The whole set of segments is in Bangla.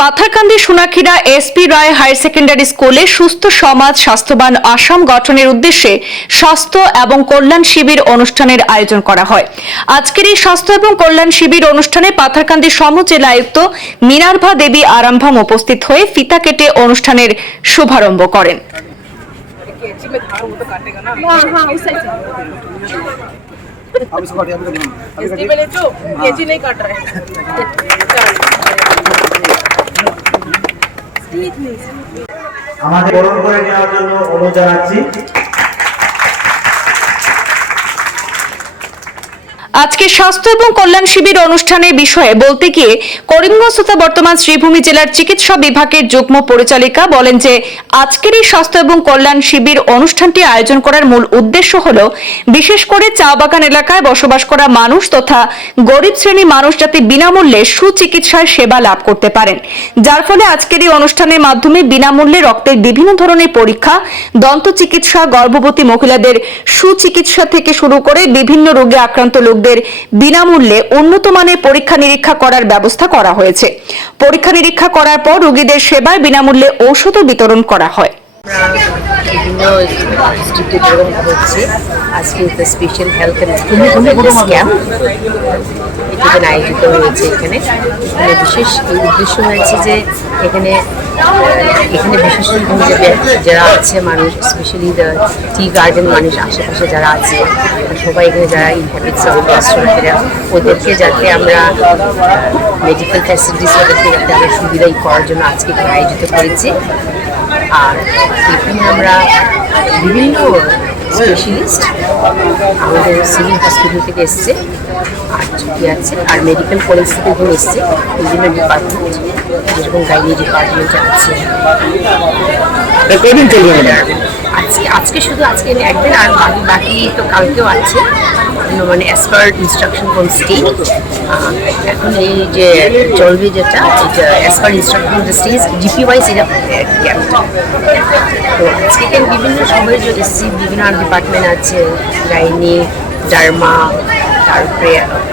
Patharkandi Sonakshira SP Roy higher secondary স্কুলে সুস্থ সমাজ স্বাস্থ্যবান আসাম গঠনের উদ্দেশ্যে স্বাস্থ্য এবং কল্যাণ শিবির অনুষ্ঠানের আয়োজন করা হয় আজকের এই স্বাস্থ্য এবং কল্যাণ শিবির অনুষ্ঠানে পাথারকান্দি সম জেলা আয়ুক্ত মিনার্ভা দেবী আরামভাম উপস্থিত হয়ে ফিতা কেটে অনুষ্ঠানের শুভারম্ভ করেন कैंची में धार वो तो काटेगा ना हाँ हाँ उस साइड से आप इसको काटिए अभी कटिए अभी एसडी कटिए में ले तो कैंची नहीं काट रहा আমাদের বরণ করে নেওয়ার জন্য অনুরোধ জানাচ্ছি। আজকে স্বাস্থ্য এবং কল্যাণ শিবির অনুষ্ঠানের বিষয়ে বলতে গিয়ে করিমগঞ্জ তথা বর্তমান শ্রীভূমি জেলার চিকিৎসা বিভাগের যুগ্ম পরিচালিকা বলেন যে, আজকের এই স্বাস্থ্য এবং কল্যাণ শিবির অনুষ্ঠানটি আয়োজন করার মূল উদ্দেশ্য হল বিশেষ করে চা বাগান এলাকায় বসবাস করা মানুষ তথা গরিব শ্রেণি মানুষ যাতে বিনামূল্যে সুচিকিৎসার সেবা লাভ করতে পারেন। যার ফলে আজকের এই অনুষ্ঠানের মাধ্যমে বিনামূল্যে রক্তের বিভিন্ন ধরনের পরীক্ষা দন্ত চিকিৎসা গর্ভবতী মহিলাদের সুচিকিৎসা থেকে শুরু করে বিভিন্ন রোগে আক্রান্ত লোকদের বিনামূল্যে উন্নত মানের পরীক্ষা নিরীক্ষা করার ব্যবস্থা করা হয়েছে। পরীক্ষা নিরীক্ষা করার পর রোগীদের সেবায় বিনামূল্যে ঔষধও বিতরণ করা হয়। বিভিন্ন ডিস্ট্রিক্টে যেরকম হচ্ছে আজকে the special health and camp এখানে আয়োজিত হয়েছে এখানে। এখানে বিশেষ এই উদ্দেশ্য হয়েছে যে এখানে এখানে বিশেষ যারা আছে মানুষ স্পেশালি টি গার্ডেন মানুষ আশেপাশে যারা আছে সবাই এখানে যারা ইনহ্যাবিটস অফ ওদেরকে যাতে আমরা মেডিকেল ফ্যাসিলিটিস ওদেরকে যাতে আমরা সুবিধাই করার জন্য আজকে এখানে আয়োজিত করেছি। আর এখানে আমরা বিভিন্ন স্পেশালিস্ট আমাদের সিভিল হসপিটাল থেকে এসছে। আর ছুটি আছে আর মেডিকেল কলেজ থেকে এখানে এসছে। বিভিন্ন ডিপার্টমেন্ট যেরকম গাইনি ডিপার্টমেন্ট আছে। কদিন চলবে আজকে আজকে শুধু আজকে একদিন আর বাকি বাকি তো কালকেও আছে। মানে as per instruction from state এখন এই যে চলবে যেটা এটা as per instruction from the state GP wise এটা ক্যাম্পটা তো আজকে বিভিন্ন সবাই যে এসছি বিভিন্ন ডিপার্টমেন্ট আছে গাইনি ডার্মা তারপরে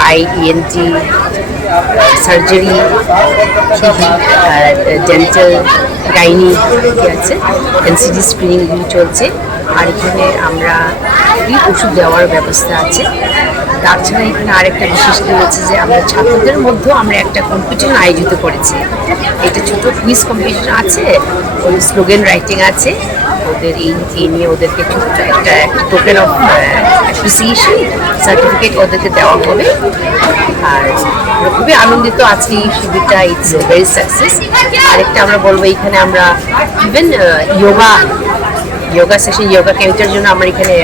আই সার্জারি ডেন্টাল গাইনি আছে। এনসিডি স্ক্রিনিং এগুলি চলছে। আর এখানে আমরা ওষুধ দেওয়ার ব্যবস্থা আছে। তাছাড়া এখানে আরেকটা বিশেষ দিন হচ্ছে যে, আমরা ছাত্রদের মধ্যেও আমরা একটা কম্পিটিশন আয়োজিত করেছি। এটা ছোট কুইজ কম্পিটিশন আছে স্লোগান রাইটিং আছে। ওদের এই নিয়ে ওদেরকে ছোট্ট একটা টোকেন অফ অ্যাপ্রিসিয়েশন সার্টিফিকেট ওদেরকে দেওয়া হবে। আর আমরা খুবই আনন্দিত আজকে এই শিবিরটা ইটস ভেরি সাকসেস আরেকটা আমরা বলব, এখানে আমরা even yoga yoga session yoga ক্যাম্পের জন্য আমরা এখানে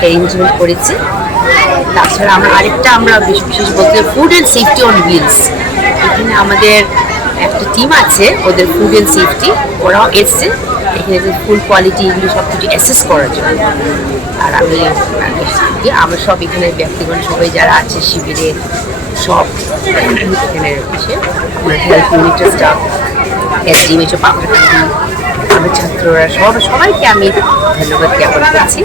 অ্যারেঞ্জমেন্ট করেছি। তাছাড়া আমরা আরেকটা আমরা বিশেষ বিশেষ বলতে food and safety on wheels এখানে আমাদের একটা টিম আছে, ওদের ফুড অ্যান্ড সেফটি ওরাও এসছে। এখানে ফুল কোয়ালিটি এগুলো সব কিছু অ্যাসেস করার জন্য। আর আমি আমি যে আমরা সব এখানে ব্যক্তিগণ সবাই যারা আছে, শিবিরে সব এখানে এসে আমরা হেলথ ইউনিটের স্টাফ আমার ছাত্ররা সব, সবাইকে আমি ধন্যবাদ জ্ঞাপন করছি।